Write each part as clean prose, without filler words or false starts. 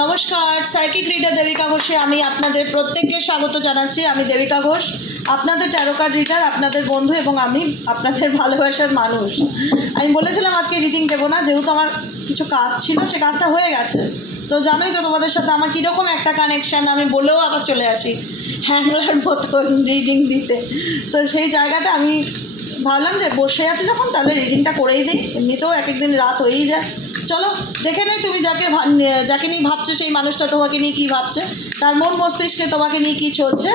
নমস্কার, psychic reader Devika ঘোষে আমি আপনাদের প্রত্যেককে স্বাগত জানাচ্ছি। আমি দেবিকা ঘোষ, আপনাদের ট্যারো কার্ড রিডার, আপনাদের বন্ধু এবং আমি আপনাদের ভালোবাসার মানুষ। আমি বলেছিলাম আজকে রিডিং দেবো না, যেহেতু আমার কিছু কাজ ছিল, সে কাজটা হয়ে গেছে। তো জানোই তো তোমাদের সাথে আমার কীরকম একটা কানেকশান, আমি বলেও আবার চলে আসি হ্যাংলার মতন রিডিং দিতে। তো সেই জায়গাটা আমি ভাবলাম যে বসে আছি যখন, তাহলে রিডিংটা করেই দিই। এমনিতেও এক একদিন রাত হয়েই যায়। চলো দেখে নেই তুমি যাকে নিয়ে ভাবছো সেই মানুষটা তোমাকে নিয়ে কী ভাবছে, তার মন মস্তিষ্কে তোমাকে নিয়ে কী চলছে।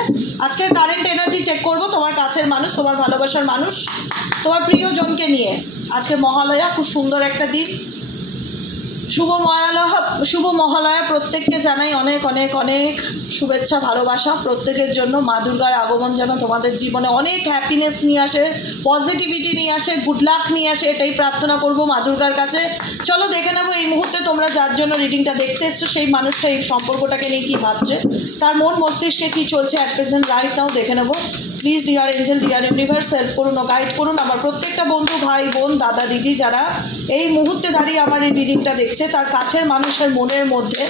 আজকের কারেন্ট এনার্জি চেক করব তোমার কাছের মানুষ, তোমার ভালোবাসার মানুষ, তোমার প্রিয়জনকে নিয়ে। আজকে মহালয়া, খুব সুন্দর একটা দিন। শুভ মহালয়া প্রত্যেককে জানাই অনেক অনেক অনেক শুভেচ্ছা, ভালোবাসা প্রত্যেকের জন্য। মা দুর্গার আগমন যেন তোমাদের জীবনে অনেক হ্যাপিনেস নিয়ে আসে, পজিটিভিটি নিয়ে আসে, গুড লাক নিয়ে আসে, এটাই প্রার্থনা করব মা দুর্গার কাছে। চলো দেখে নেবো এই মুহূর্তে তোমরা যার জন্য রিডিংটা দেখতে এসছো সেই মানুষটা এই সম্পর্কটাকে নিয়ে কী ভাবছে, তার মন মস্তিষ্কে কী চলছে অ্যাট প্রেজেন্ট রাইট নাও দেখে নেবো। Please dear angel, deer universe, help করুন ও গাইড করুন আমার প্রত্যেকটা বন্ধু, ভাই, বোন, দাদা, দিদি যারা এই মুহূর্তে দাঁড়িয়ে আমার এই রিডিংটা দেখছে, তার কাছের মানুষের মনের মধ্যে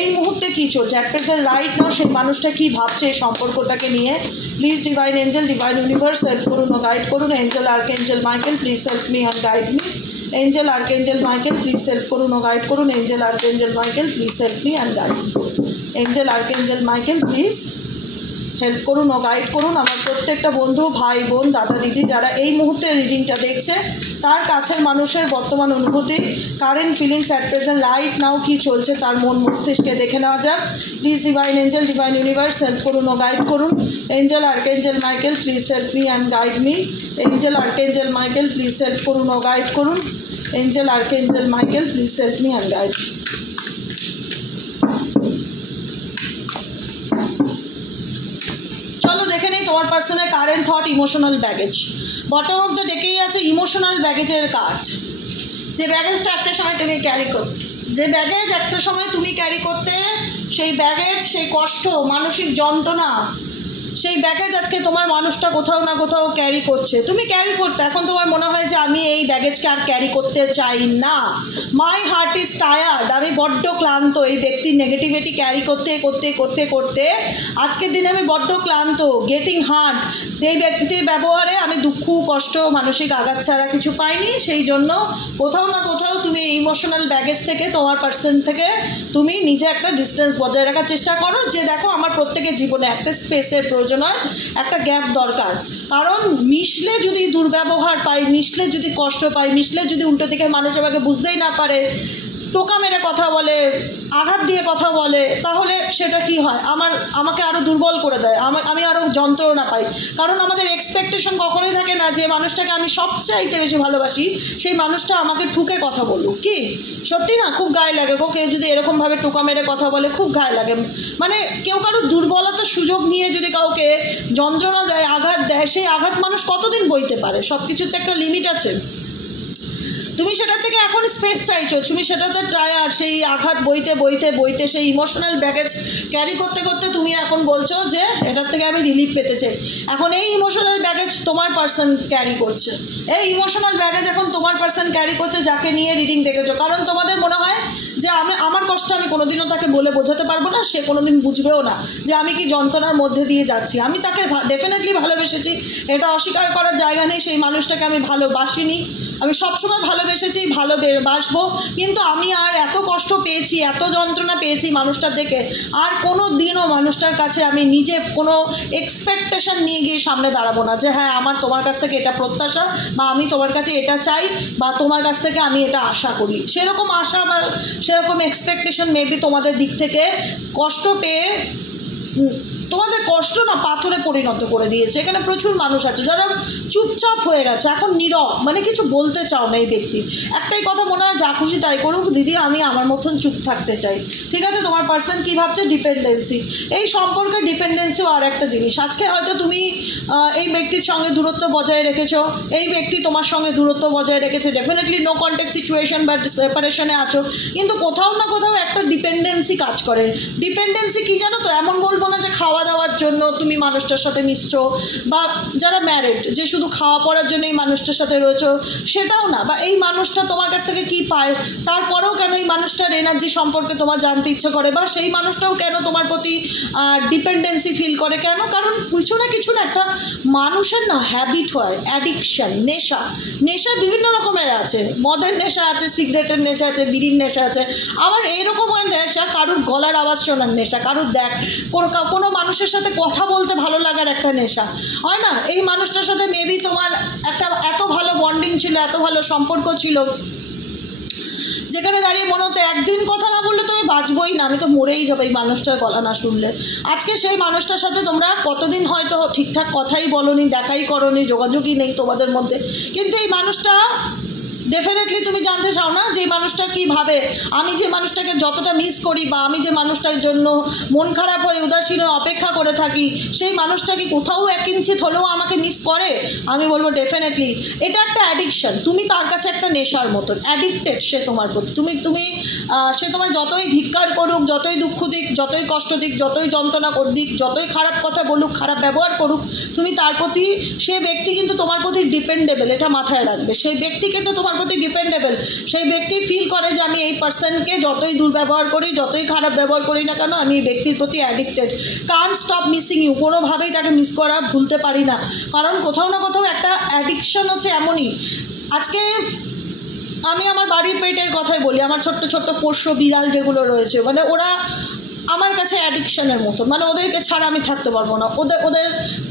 এই মুহূর্তে কী চলছে অ্যাট প্রেজেন্ট রাইট নাও, সেই মানুষটা কী ভাবছে এই সম্পর্কটাকে নিয়ে। Please divine angel, divine universe, help করুন ও গাইড করুন। Angel archangel Michael, please help me and guide me. Angel archangel Michael, please help করুন ও গাইড করুন। Angel archangel Michael, please help me and guide me. Angel archangel Michael, please help করুন ও guide করুন আমার প্রত্যেকটা বন্ধু, ভাই, বোন, দাদা, দিদি যারা এই মুহূর্তে রিডিংটা দেখছে, তার কাছের মানুষের বর্তমান অনুভূতি, current feelings at present right now কী চলছে তার মন মস্তিষ্কে দেখে নেওয়া যাক। Please divine angel, divine universe, help করুন ও গাইড করুন। Angel archangel Michael, please help me and guide me. Angel archangel Michael, please help করুন ও গাইড করুন। Angel archangel Michael, please help me and guide. দেখে নেই তোমার পার্সনের current thought, emotional baggage. Bottom of the ডেকেই আছে ইমোশনাল ব্যাগেজের কার্ড। যে ব্যাগেজটা একটা সময় তুমি ক্যারি করতে, যে ব্যাগেজ একটা সময় তুমি ক্যারি করতে, সেই ব্যাগেজ, সেই কষ্ট, মানসিক যন্ত্রণা, সেই ব্যাগেজ আজকে তোমার মানুষটা কোথাও না কোথাও ক্যারি করছে। তুমি ক্যারি করতে, এখন তোমার মনে হয় যে আমি এই ব্যাগেজকে আর ক্যারি করতে চাই না। মাই হার্ট ইজ টায়ার্ড, আমি বড্ড ক্লান্ত এই ব্যক্তির নেগেটিভিটি ক্যারি করতে করতে করতে করতে আজকের দিনে আমি বড্ড ক্লান্ত। গেটিং হার্ট, এই ব্যক্তির ব্যবহারে আমি দুঃখ, কষ্ট, মানসিক আঘাত ছাড়া কিছু পাইনি। সেই জন্য কোথাও না কোথাও তুমি ইমোশনাল ব্যাগেজ থেকে, তোমার পার্সন থেকে তুমি নিজে একটা ডিস্টেন্স বজায় রাখার চেষ্টা করো। যে দেখো আমার প্রত্যেকের জীবনে একটা স্পেসের প্রয়োজন হয়, একটা গ্যাপ দরকার। কারণ মিশলে যদি দুর্ব্যবহার পাই, মিশলে যদি কষ্ট পাই, মিশলে যদি উল্টো দিকে মানুষ আমাকে বুঝতেই না পারে, টোকা মেরে কথা বলে, আঘাত দিয়ে কথা বলে, তাহলে সেটা কি হয়, আমাকে আরও দুর্বল করে দেয়, আমি আরও যন্ত্রণা পাই। কারণ আমাদের এক্সপেকটেশন কখনোই থাকে না যে মানুষটাকে আমি সবচাইতে বেশি ভালোবাসি সেই মানুষটা আমাকে ঠুকে কথা বলুক। কি সত্যি না, খুব গায়ে লাগে গো কেউ যদি এরকমভাবে টোকা মেরে কথা বলে, খুব গায়ে লাগে। মানে কেউ কারো দুর্বলতার সুযোগ নিয়ে যদি কাউকে যন্ত্রণা দেয়, আঘাত দেয়, সেই আঘাত মানুষ কতদিন বইতে পারে? সব কিছুতে একটা লিমিট আছে। তুমি সেটার থেকে এখন স্পেস চাইছো, তুমি সেটাতে টায়ার্ড, সেই আঘাত বইতে বইতে বইতে, সেই ইমোশনাল ব্যাগেজ ক্যারি করতে করতে তুমি এখন বলছো যে এটার থেকে আমি রিলিফ পেতে চাই। এখন এই ইমোশনাল ব্যাগেজ তোমার পার্সন ক্যারি করছে, এই ইমোশনাল ব্যাগেজ এখন তোমার পার্সন ক্যারি করছে যাকে নিয়ে রিডিং দেখেছো। কারণ তোমাদের মনে হয় যে আমার কষ্ট আমি কোনোদিনও তাকে বলে বোঝাতে পারবো না, সে কোনোদিন বুঝবেও না যে আমি কি যন্ত্রণার মধ্যে দিয়ে যাচ্ছি। আমি তাকে ডেফিনেটলি ভালোবেসেছি, এটা অস্বীকার করার জায়গা নেই। সেই মানুষটাকে আমি ভালোবাসিনি, আমি সবসময় ভালোবেসেছি, ভালোবাসবো, কিন্তু আমি আর এত কষ্ট পেয়েছি, এত যন্ত্রণা পেয়েছি মানুষটার থেকে, আর কোনো দিনও মানুষটার কাছে আমি নিজে কোনো এক্সপেকটেশন নিয়ে গিয়ে সামনে দাঁড়াবো না যে হ্যাঁ আমার তোমার কাছ থেকে এটা প্রত্যাশা, বা আমি তোমার কাছে এটা চাই, বা তোমার কাছ থেকে আমি এটা আশা করি। সেরকম আশা বা সেরকম এক্সপেকটেশন মেবি তোমাদের দিক থেকে কষ্ট পেয়ে তোমাদের কষ্ট না পাথরে পরিণত করে দিয়েছে। এখানে প্রচুর মানুষ আছে যারা চুপচাপ হয়ে গেছে, এখন নীরব, মানে কিছু বলতে চাও না। এই ব্যক্তি একটাই কথা মনে হয়, যা খুশি তাই করুক দিদি, আমি আমার মতন চুপ থাকতে চাই। ঠিক আছে, তোমার পার্সন কী ভাবছে? ডিপেন্ডেন্সি। এই সম্পর্কে ডিপেন্ডেন্সিও আর একটা জিনিস। আজকে হয়তো তুমি এই ব্যক্তির সঙ্গে দূরত্ব বজায় রেখেছো, এই ব্যক্তি তোমার সঙ্গে দূরত্ব বজায় রেখেছে, ডেফিনেটলি নো কন্ট্যাক্ট সিচুয়েশন বা সেপারেশনে আছো, কিন্তু কোথাও না কোথাও একটা ডিপেন্ডেন্সি কাজ করে। ডিপেন্ডেন্সি কী জানো তো, এমন বলবো না যে খাওয়া দাওয়ার জন্য তুমি মানুষটার সাথে মিশছো, বা যারা ম্যারিড যে শুধু খাওয়া পড়ার জন্য এই মানুষটার সাথে রয়েছো সেটাও না, বা এই মানুষটা তোমার কাছ থেকে কী পায় তারপরেও কেন এই মানুষটার এনার্জি সম্পর্কে তোমার জানতে ইচ্ছে করে, বা সেই মানুষটাও কেন তোমার প্রতি ডিপেন্ডেন্সি ফিল করে, কেন? কারণ কিছু না একটা মানুষের না হ্যাবিট হয়, অ্যাডিকশান, নেশা বিভিন্ন রকমের আছে। মদের নেশা আছে, সিগারেটের নেশা আছে, বিড়ির নেশা আছে, আবার এরকম হয় নেশা কারুর গলার আওয়াজ শোনার নেশা, কারুর কোনো মানুষের সাথে কথা বলতে ভালো লাগার একটা নেশা হয় না? এই মানুষটার সাথে মেবি তোমার একটা এত ভালো বন্ডিং ছিল, এত ভালো সম্পর্ক ছিল, যেখানে দাঁড়িয়ে মনে হতো একদিন কথা না বললে তো আমি বাঁচবই না, আমি তো মরেই যাবো এই মানুষটার গলা না শুনলে। আজকে সেই মানুষটার সাথে তোমরা কতদিন হয়তো ঠিকঠাক কথাই বলোনি, দেখাই করোনি, যোগাযোগই নেই তোমাদের মধ্যে, কিন্তু এই মানুষটা ডেফিনেটলি তুমি জানতে চাও না যে এই মানুষটা কী ভাবে। আমি যে মানুষটাকে যতটা মিস করি, বা আমি যে মানুষটার জন্য মন খারাপ হয়ে উদাসীন হয়ে অপেক্ষা করে থাকি, সেই মানুষটা কি কোথাও এক ইঞ্চিত হলেও আমাকে মিস করে? আমি বলবো ডেফিনেটলি এটা একটা অ্যাডিকশান। তুমি তার কাছে একটা নেশার মতন অ্যাডিক্টেড সে তোমার প্রতি। তুমি সে তোমায় যতই ধিক্কার করুক, যতই দুঃখ দিক, যতই কষ্ট দিক, যতই যন্ত্রণা দিক, যতই খারাপ কথা বলুক, খারাপ ব্যবহার করুক, তুমি তার প্রতি, সে ব্যক্তি কিন্তু তোমার প্রতি ডিপেন্ডেবল, এটা মাথায় রাখবে। সেই ব্যক্তি কিন্তু তোমার প্রতি ডিপেন্ডেবল। সেই ব্যক্তি ফিল করে যে আমি এই পার্সনকে যতই দুর্ব্যবহার করি, যতই খারাপ ব্যবহার করি না কেন, আমি এই ব্যক্তির প্রতি addicted, can't stop missing you, কোনোভাবেই তাকে মিস করা ভুলতে পারি না। কারণ কোথাও না কোথাও একটা অ্যাডিকশন হচ্ছে এমনই। আজকে আমি আমার বাড়ির পেটের কথাই বলি, আমার ছোট্ট ছোট্ট পোষ্য বিড়াল যেগুলো রয়েছে, মানে ওরা আমার কাছে অ্যাডিকশানের মতো, মানে ওদেরকে ছাড়া আমি থাকতে পারবো না। ওদের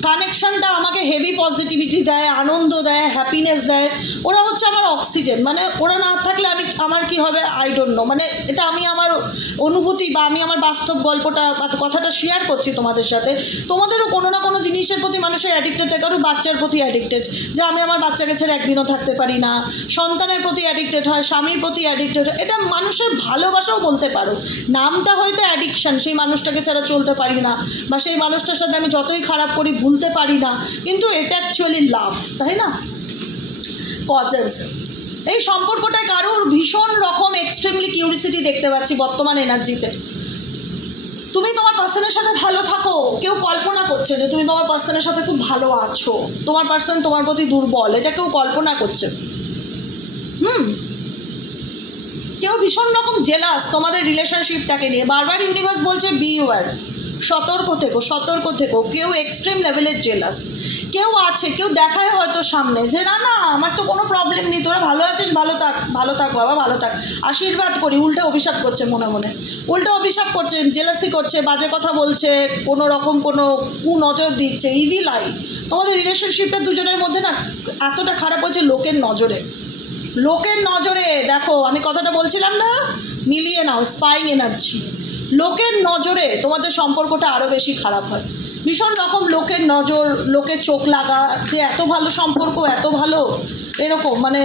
কানেকশানটা আমাকে হেভি পজিটিভিটি দেয়, আনন্দ দেয়, হ্যাপিনেস দেয়। ওরা হচ্ছে আমার অক্সিজেন, মানে ওরা না থাকলে আমার কি হবে আই ডোন্ট নো। মানে এটা আমি আমার অনুভূতি, বা আমি আমার বাস্তব গল্পটা বা কথাটা শেয়ার করছি তোমাদের সাথে। তোমাদেরও কোনো না কোনো জিনিসের প্রতি মানুষের অ্যাডিক্টেড থাকে। কারো বাচ্চার প্রতি অ্যাডিক্টেড, যে আমি আমার বাচ্চাকে ছেড়ে একদিনও থাকতে পারি না। সন্তানের প্রতি অ্যাডিক্টেড হয়, স্বামীর প্রতি অ্যাডিক্টেড হয়। এটা মানুষের ভালোবাসাও বলতে পারো, নামটা হয়তো অ্যাডিকশান। সেই মানুষটাকে ছাড়া চলতে পারি না, বা সেই মানুষটার সাথে আমি যতই খারাপ করি ভুলতে পারি না, কিন্তু এটা অ্যাকচুয়ালি লাভ, তাই না? পজেস এই সম্পর্কটায় কারোর ভীষণ রকম এক্সট্রিমলি কিউরিসিটি দেখতে পাচ্ছি বর্তমান এনার্জিতে। তুমি তোমার পার্সনের সাথে ভালো থাকো, কেউ কল্পনা করছে যে তুমি তোমার পার্সনের সাথে খুব ভালো আছো, তোমার পার্সন তোমার প্রতি দুর্বল, এটা কেউ কল্পনা করছে। কেউ ভীষণ রকম জেলাস তোমাদের রিলেশনশিপটাকে নিয়ে। বারবার ইউনিভার্স বলছে বি ওয়্যার, সতর্ক থেকো। কেউ এক্সট্রিম লেভেলের জেলাস, কেউ আছে, কেউ দেখায় হয়তো সামনে যে না আমার তো কোনো প্রবলেম নেই, তোরা ভালো আছিস, ভালো থাক বাবা, ভালো থাক, আশীর্বাদ করি। উল্টে অভিশাপ করছে, মনে উল্টে অভিশাপ করছে, জেলাসি করছে, বাজে কথা বলছে, কোনো রকম কোনো কুনজর দিচ্ছে, ইভিল আই। তোমাদের রিলেশনশিপটা দুজনের মধ্যে না এতটা খারাপ হয়েছে লোকের নজরে। দেখো আমি কথাটা বলছিলাম না, মিলিয়ে নাও, স্পাইং এনার্জি। লোকের নজরে তোমাদের সম্পর্কটা আরও বেশি খারাপ হয়। ভীষণ রকম লোকের নজর, লোকের চোখ লাগা, যে এত ভালো সম্পর্ক, এত ভালো, এরকম মানে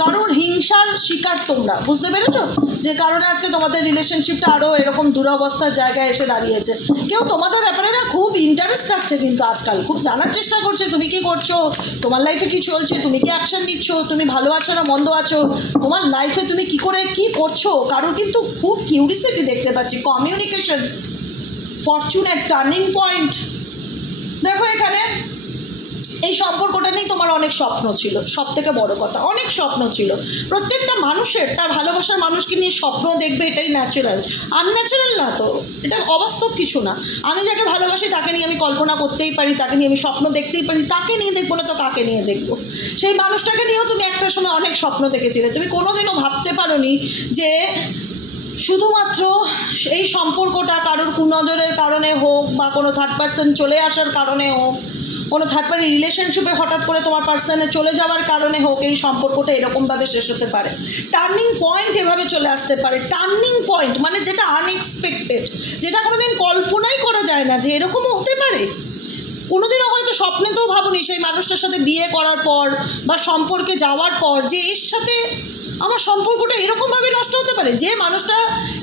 কারোর হিংসার শিকার তোমরা, বুঝতে পেরেছো? যে কারণে আজকে তোমাদের রিলেশনশিপটা আরও এরকম দুরবস্থার জায়গায় এসে দাঁড়িয়েছে। কেউ তোমাদের ব্যাপারে না খুব ইন্টারেস্ট রাখছে, কিন্তু আজকাল খুব জানার চেষ্টা করছে তুমি কী করছো, তোমার লাইফে কী চলছে, তুমি কি অ্যাকশন নিচ্ছ, তুমি ভালো আছো না মন্দ আছো, তোমার লাইফে তুমি কী করে কী করছো। কারোর কিন্তু খুব কিউরিসিটি দেখতে পাচ্ছি। কমিউনিকেশনস, ফরচুনের টার্নিং পয়েন্ট। দেখো এখানে এই সম্পর্কটা নিয়ে তোমার অনেক স্বপ্ন ছিল, সবথেকে বড় কথা অনেক স্বপ্ন ছিল। প্রত্যেকটা মানুষের তার ভালোবাসার মানুষকে নিয়ে স্বপ্ন দেখবে, এটাই ন্যাচারাল। আনন্যাচারাল না তো, এটা অবাস্তব কিছু না। আমি যাকে ভালোবাসি তাকে নিয়ে আমি কল্পনা করতেই পারি, তাকে নিয়ে আমি স্বপ্ন দেখতেই পারি। তাকে নিয়ে দেখবো না তো কাকে নিয়ে দেখবো? সেই মানুষটাকে নিয়েও তুমি একটা সময় অনেক স্বপ্ন দেখেছিলে। তুমি কোনোদিনও ভাবতে পারোনি যে শুধুমাত্র এই সম্পর্কটা কারোর কুনজরের কারণে হোক, বা কোনো থার্ড পার্সন চলে আসার কারণে হোক, কোনো থার্ড পার্টি রিলেশনশিপে হঠাৎ করে তোমার পার্সনে চলে যাওয়ার কারণে হোক, এই সম্পর্কটা এরকমভাবে শেষ হতে পারে। টার্নিং পয়েন্ট এভাবে চলে আসতে পারে। টার্নিং পয়েন্ট মানে যেটা আনএক্সপেক্টেড, যেটা কোনোদিন কল্পনাই করা যায় না যে এরকমও হতে পারে। কোনোদিনও হয়তো স্বপ্নেতেও ভাবুনি সেই মানুষটার সাথে বিয়ে করার পর বা সম্পর্কে যাওয়ার পর যে এর সাথে আমার সম্পর্কটা এরকমভাবে নষ্ট হতে পারে? যে মানুষটা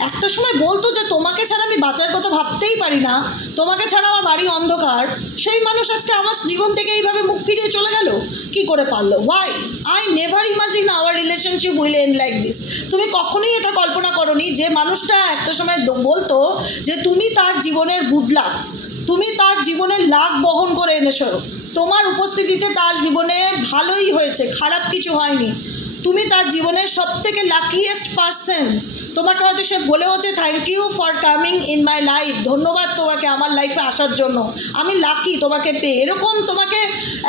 একটা সময় বলতো যে তোমাকে ছাড়া আমি বাঁচার কথা ভাবতেই পারি না, তোমাকে ছাড়া আমার বাড়ি অন্ধকার, সেই মানুষ আজকে আমার জীবন থেকে এইভাবে মুখ ফিরিয়ে চলে গেল। কি করে পারলো? Why? I never imagine our relationship will end like this. তুমি কখনোই এটা কল্পনা করোনি যে মানুষটা একটা সময় বলতো যে তুমি তার জীবনের গুড লাক, তুমি তার জীবনের লাক বহন করে এনেছো, তোমার উপস্থিতিতে তার জীবনে ভালোই হয়েছে, খারাপ কিছু হয়নি, তুমি তার জীবনের সবথেকে লাকিয়েস্ট পারসন। তোমাকে হয়তো সে বলে হচ্ছে thank you for coming in my life, ধন্যবাদ তোমাকে আমার লাইফে আসার জন্য, আমি লাকি তোমাকে পেয়ে। এরকম তোমাকে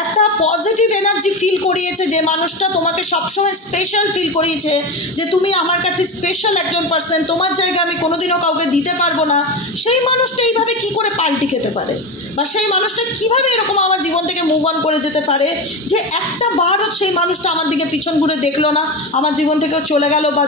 একটা পজিটিভ এনার্জি ফিল করিয়েছে যে মানুষটা, তোমাকে সবসময় স্পেশাল ফিল করিয়েছে যে তুমি আমার কাছে স্পেশাল একজন পারসন, তোমার জায়গা আমি কোনোদিনও কাউকে দিতে পারবো না। সেই মানুষটা এইভাবে কি করে পাল্টি খেতে পারে, বা সেই মানুষটা কিভাবে এরকম আমার জীবন থেকে মুভ অন করে যেতে পারে যে একটা বারও সেই মানুষটা আমার দিকে পিছন ঘুরে দেখলো না, আমার জীবন থেকেও চলে গেল, বা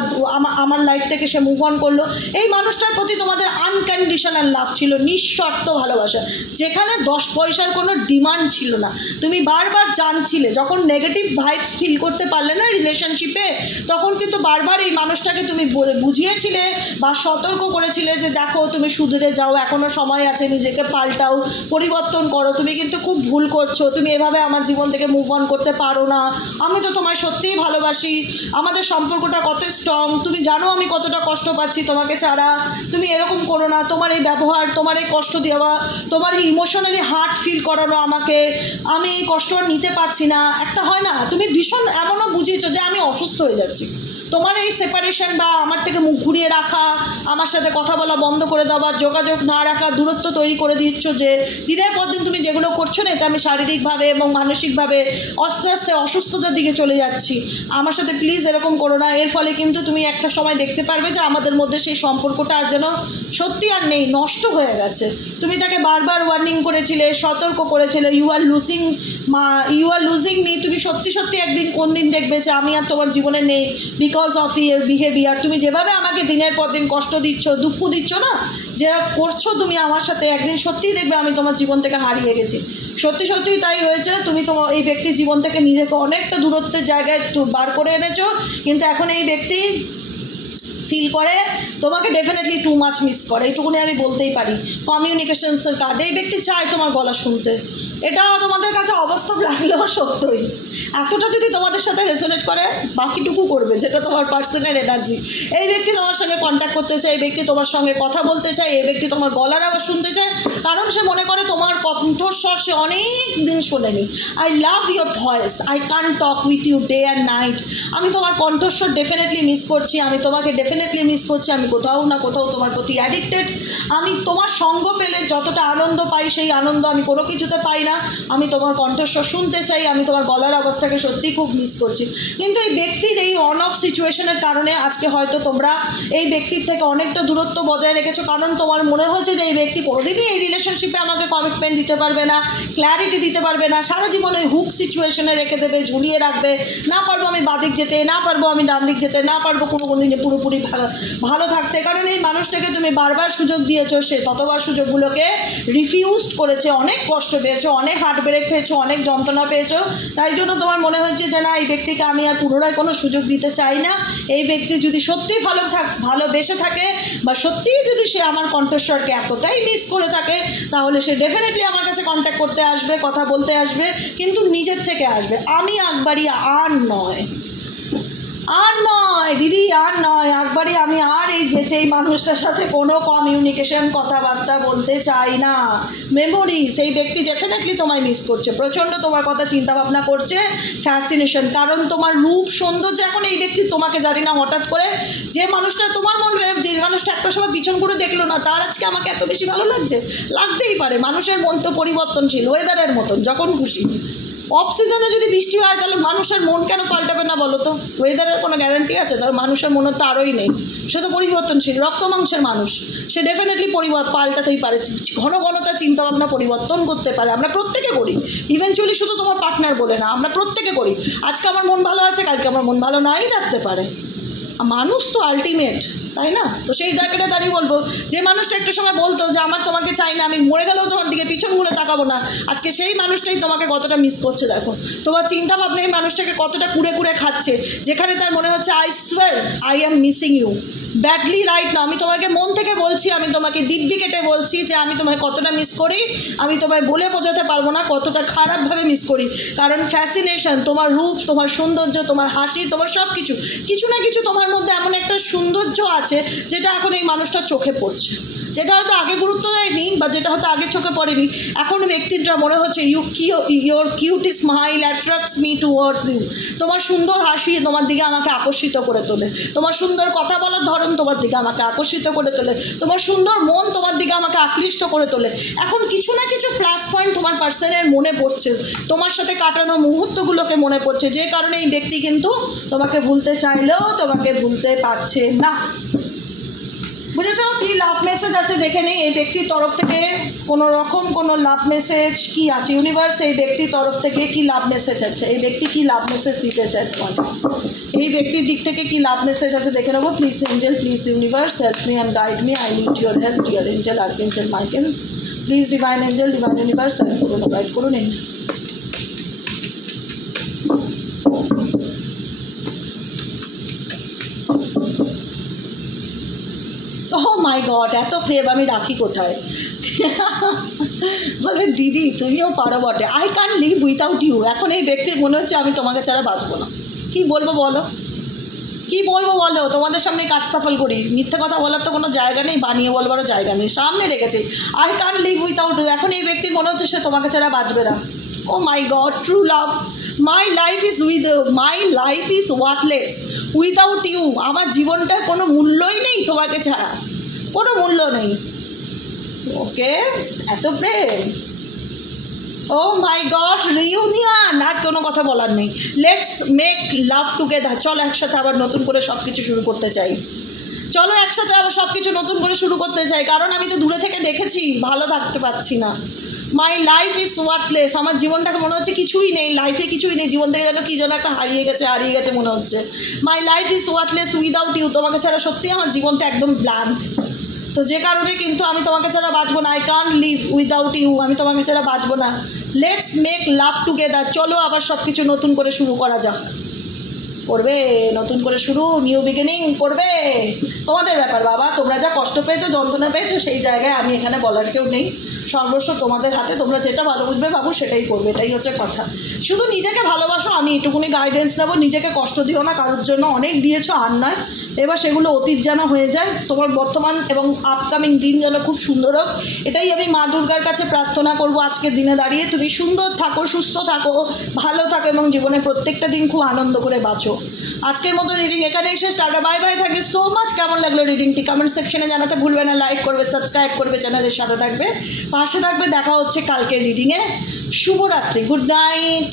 আমার লাইফ থেকে সে মুভ অন করলো। এই মানুষটার প্রতি তোমাদের আনকন্ডিশনাল লাভ ছিল, নিঃশর্ত ভালোবাসা, যেখানে 10 পয়সার কোনো ডিমান্ড ছিল না। তুমি বারবার জানছিলে, যখন নেগেটিভ ভাইবস ফিল করতে পারলে না রিলেশনশিপে, তখন কিন্তু বারবার এই মানুষটাকে তুমি বুঝিয়েছিলে বা সতর্ক করেছিলে যে দেখো তুমি শুধরে যাও, এখনও সময় আছে, নিজেকে পাল্টাও, পরিবর্তন করো, তুমি কিন্তু খুব ভুল করছো, তুমি এভাবে আমার জীবন থেকে মুভ অন করতে পারো না, আমি তো তোমায় সত্যিই ভালোবাসি, আমাদের সম্পর্কটা কত স্ট্রং, তুমি জানো আমি কতটা কষ্ট পাচ্ছি তোমাকে ছাড়া, তুমি এরকম করো না, তোমার এই ব্যবহার, তোমার এই কষ্ট দেওয়া, তোমার এই ইমোশনালি হার্ট ফিল করানো আমাকে, আমি এই কষ্ট আর নিতে পারছি না। একটা হয় না, তুমি ভীষণ এমনও বুঝিয়েছো যে আমি অসুস্থ হয়ে যাচ্ছি, তোমার এই সেপারেশন বা আমার থেকে মুখ ঘুরিয়ে রাখা, আমার সাথে কথা বলা বন্ধ করে দেওয়া, যোগাযোগ না রাখা, দূরত্ব তৈরি করে দিচ্ছ, যে দিনের পর দিন তুমি যেগুলো করছো না, এতে আমি শারীরিকভাবে এবং মানসিকভাবে আস্তে আস্তে অসুস্থতার দিকে চলে যাচ্ছি, আমার সাথে প্লিজ এরকম করো না। এর ফলে কিন্তু তুমি একটা সময় দেখতে পারবে যে আমাদের মধ্যে সেই সম্পর্কটা আর যেন সত্যি আর নেই, নষ্ট হয়ে গেছে। তুমি তাকে বারবার ওয়ার্নিং করেছিলে, সতর্ক করেছিলে, ইউ আর লুজিং মি, তুমি সত্যি সত্যি একদিন কোন দিন দেখবে যে আমি আর তোমার জীবনে নেই বিকজ অফ ইউর বিহেভিয়ার। তুমি যেভাবে আমাকে দিনের পর দিন কষ্ট দিচ্ছ, দুঃখ দিচ্ছ না, যেটা করছো তুমি আমার সাথে, একদিন সত্যিই দেখবে আমি তোমার জীবন থেকে হারিয়ে গেছি। সত্যি সত্যিই তাই হয়েছে, তুমি তোমার এই ব্যক্তির জীবন থেকে নিজেকে অনেকটা দূরত্বের জায়গায় বার করে এনেছো, কিন্তু এখন এই ব্যক্তি ফিল করে তোমাকে ডেফিনেটলি টু মাচ মিস করে, এইটুকুনি আমি বলতেই পারি। কমিউনিকেশনসের কার্ড, এই ব্যক্তি চায় তোমার গলা শুনতে, এটা তোমাদের কাছে অবাস্তব লাগলেও সত্যই। এতটা যদি তোমাদের সাথে রেজোনেট করে, বাকিটুকু করবে, যেটা তোমার পার্সোনাল এনার্জি। এই ব্যক্তি তোমার সঙ্গে কন্ট্যাক্ট করতে চায়, এই ব্যক্তি তোমার সঙ্গে কথা বলতে চায়, এই ব্যক্তি তোমার গলার আওয়াজ শুনতে চায়, কারণ সে মনে করে তোমার কণ্ঠস্বর সে অনেক দিন শোনেনি। I love your voice, I can talk with you day and night. আমি তোমার কণ্ঠস্বর ডেফিনেটলি মিস করছি, আমি তোমাকে ডেফিনেটলি মিস করছি, আমি কোথাও না কোথাও তোমার প্রতি অ্যাডিক্টেড। আমি তোমার সঙ্গ পেলে যতটা আনন্দ পাই, সেই আনন্দ আমি কোনো কিছুতে পাই না। আমি তোমার কণ্ঠস্বর শুনতে চাই, আমি তোমার গলার আওয়াজটাকে সত্যিই খুব মিস করছি। কিন্তু এই ব্যক্তির এই অন অফ সিচুয়েশনের কারণে আজকে হয়তো তোমরা এই ব্যক্তির থেকে অনেকটা দূরত্ব বজায় রেখেছো, কারণ তোমার মনে হয়েছে যে এই ব্যক্তি কোনোদিনই এই রিলেশনশিপে আমাকে কমিটমেন্ট দিতে পারবে না, ক্ল্যারিটি দিতে পারবে না, সারা জীবন ওই হুক সিচুয়েশনে রেখে দেবে, ঝুলিয়ে রাখবে, না পারবো আমি বাদিক যেতে, না পারবো আমি ডান দিক যেতে, না পারবো কোনো দিনে পুরোপুরি ভালো থাকতে। কারণ এই মানুষটাকে তুমি বারবার সুযোগ দিয়েছো, সে ততবার সুযোগগুলোকে রিফিউজড করেছে, অনেক কষ্ট পেয়েছো, অনেক হার্ট ব্রেক পেয়েছো, অনেক যন্ত্রণা পেয়েছো। তাই জন্য তোমার মনে হচ্ছে যে না, এই ব্যক্তিকে আমি আর পুনরায় কোনো সুযোগ দিতে চাই না। এই ব্যক্তি যদি সত্যিই ভালোবেসে থাকে, বা সত্যিই যদি সে আমার কণ্ঠস্বরকে এতটাই মিস করে থাকে, তাহলে সে ডেফিনেটলি আমার কাছে কন্ট্যাক্ট করতে আসবে, কথা বলতে আসবে, কিন্তু নিজের থেকে আসবে। আমি আকবারি আর নয় দিদি, আর নয় আকবারি, আমি আর এই মানুষটার সাথে কোনো কমিউনিকেশন, কথাবার্তা বলতে চাই না। মেমোরিজ, এই ব্যক্তি ডেফিনেটলি তোমায় মিস করছে, প্রচণ্ড তোমার কথা চিন্তাভাবনা করছে, ফ্যাসিনেশন, কারণ তোমার রূপ সৌন্দর্য এখন এই ব্যক্তি তোমাকে জানি না হঠাৎ করে যে মানুষটা তোমার মনে, যে মানুষটা একটা সময় পিছন করে দেখলো না, তার আজকে আমাকে এত বেশি ভালো লাগছে, লাগতেই পারে। মানুষের মন তো পরিবর্তনশীল, ওয়েদারের মতন, যখন খুশি। অফ সিজনে যদি বৃষ্টি হয়, তাহলে মানুষের মন কেন পাল্টাবে না বলো তো? ওয়েদারের কোনো গ্যারান্টি আছে? তার মানুষের মনের তো আরোই নেই, সে তো পরিবর্তনশীল, রক্ত মাংসের মানুষ, সে ডেফিনেটলি পাল্টাতেই পারে, ঘন ঘনতা চিন্তাভাবনা পরিবর্তন করতে পারে। আমরা প্রত্যেকে করি, ইভেনচুয়ালি শুধু তোমার পার্টনার বলে না, আমরা প্রত্যেকে করি। আজকে আমার মন ভালো আছে, কালকে আমার মন ভালো নাই থাকতে পারে। মানুষ তো আলটিমেট, তাই না? তো সেই জায়গাটা দাঁড়িয়ে বলবো, যে মানুষটা একটু সময় বলতো যে আমার তোমাকে চাই না, আমি মরে গেলেও তোমার দিকে পিছন ঘুরে তাকাবো না, আজকে সেই মানুষটাই তোমাকে কতটা মিস করছে। দেখো তোমার চিন্তা ভাবনা এই মানুষটাকে কতটা কুড়ে কুড়ে খাচ্ছে, যেখানে তার মনে হচ্ছে I swear I am missing you badly right না। আমি তোমাকে মন থেকে বলছি, আমি তোমাকে দিব্যি কেটে বলছি যে আমি তোমায় কতটা মিস করি, আমি তোমায় বলে বোঝাতে পারবো না কতটা খারাপভাবে মিস করি। কারণ ফ্যাসিনেশন, তোমার রূপ, তোমার সৌন্দর্য, তোমার হাসি, তোমার সব কিছু, কিছু না কিছু তোমার মধ্যে এমন একটা সৌন্দর্য আছে যেটা এখন এই মানুষটার চোখে পড়ছে, যেটা হয়তো আগে গুরুত্ব দেয়নি বা যেটা হয়তো আগে চোখে পড়েনি। এখন ব্যক্তিটা মনে হচ্ছে your cutie smile attracts me towards you. তোমার সুন্দর হাসি তোমার দিকে আমাকে আকর্ষিত করে তোলে, তোমার সুন্দর কথা বলার ধরন তোমার দিকে আমাকে আকর্ষিত করে তোলে, তোমার সুন্দর মন তোমার দিকে আমাকে আকৃষ্ট করে তোলে। এখন কিছু না কিছু প্লাস পয়েন্ট তোমার পার্সনের মনে পড়ছে, তোমার সাথে কাটানো মুহূর্তগুলোকে মনে পড়ছে, যে কারণে এই ব্যক্তি কিন্তু তোমাকে ভুলতে চাইলেও তোমাকে ভুলতে পারছে না। বুঝেছ? কী লাভ মেসেজ আছে দেখে নেই এই ব্যক্তির তরফ থেকে, কোনো রকম কোনো লাভ মেসেজ কি আছে ইউনিভার্স, এই ব্যক্তির তরফ থেকে কি লাভ মেসেজ আছে, এই ব্যক্তি কি লাভ মেসেজ দিতে চায় তোমাকে, এই ব্যক্তির দিক থেকে কি লাভ মেসেজ আছে দেখে নেবো। Please angel, please universe, help me and guide me, I need your help, dear angel, archangel Michael, please divine angel, divine universe, help করুন, গাইড করুন। ও মাই গড, এত প্রেম আমি রাখি কোথায়? বলে দিদি তুমিও পারো বটে, I can live without you. এখন এই ব্যক্তির মনে হচ্ছে আমি তোমাকে ছাড়া বাঁচবো না। কী বলবো বলো, কী বলবো বলো? তোমাদের সামনে কাটসাফল করি, মিথ্যে কথা বলার তো কোনো জায়গা নেই, বানিয়ে বলবারও জায়গা নেই, সামনে রেখেছি I can live without you. এখন এই ব্যক্তির মনে হচ্ছে সে তোমাকে ছাড়া বাঁচবে না। Oh my God, true love, my life is worthless without you. আমার জীবনটার কোনো মূল্যই নেই তোমাকে ছাড়া, কোনো মূল্য নেই। ওকে, এত প্রেম, ও মাই গড, রিউনিয়ন, আর কোনো কথা বলার নেই। Let's make love together. চলো একসাথে আবার নতুন করে সব কিছু শুরু করতে চাই, চলো একসাথে আবার সব কিছু নতুন করে শুরু করতে চাই, কারণ আমি তো দূরে থেকে দেখেছি ভালো থাকতে পারছি না। মাই লাইফ ইজ ওয়ার্থলেস, আমার জীবনটাকে মনে হচ্ছে কিছুই নেই, লাইফে কিছুই নেই, জীবন থেকে যেন কী যেন একটা হারিয়ে গেছে মনে হচ্ছে। My life is worthless without you, তোমাকে ছাড়া সত্যি আমার জীবনটা একদম ব্ল্যাঙ্ক। তো যে কারণে কিন্তু আমি তোমাকে ছাড়া বাঁচবো না, I can't live without you, আমি তোমাকে ছাড়া বাঁচবো না। লেটস মেক লাভ টুগেদার, চলো আবার সব কিছু নতুন করে শুরু করা যাক। করবে নতুন করে শুরু, নিউ বিগিনিং করবে, তোমাদের ব্যাপার বাবা। তোমরা যা কষ্ট পেয়েছো, যন্ত্রণা পেয়েছো, সেই জায়গায় আমি এখানে বলার কেউ নেই, সর্বস্ব তোমাদের হাতে, তোমরা যেটা ভালো বুঝবে বাবু সেটাই করবে, এটাই হচ্ছে কথা। শুধু নিজেকে ভালোবাসো, আমি এটুকুনি গাইডেন্স নেবো, নিজেকে কষ্ট দিও না, কারোর জন্য অনেক দিয়েছো আর নয়, এবার সেগুলো অতীত যেন হয়ে যায়, তোমার বর্তমান এবং আপকামিং দিন যেন খুব সুন্দর হোক, এটাই আমি মা দুর্গার কাছে প্রার্থনা করব আজকের দিনে দাঁড়িয়ে। তুমি সুন্দর থাকো, সুস্থ থাকো, ভালো থাকো এবং জীবনে প্রত্যেকটা দিন খুব আনন্দ করে বাঁচো। আজকের মতো রিডিং এখানেই শেষ, tata bye bye, thank you so much. কেমন লাগলো রিডিংটি কমেন্ট সেকশনে জানাতে ভুলবে না, লাইক করবে, সাবস্ক্রাইব করবে, চ্যানেলের সাথে থাকবে, পাশে থাকবে। দেখা হচ্ছে কালকে রিডিংয়ে। শুভরাত্রি, গুড নাইট।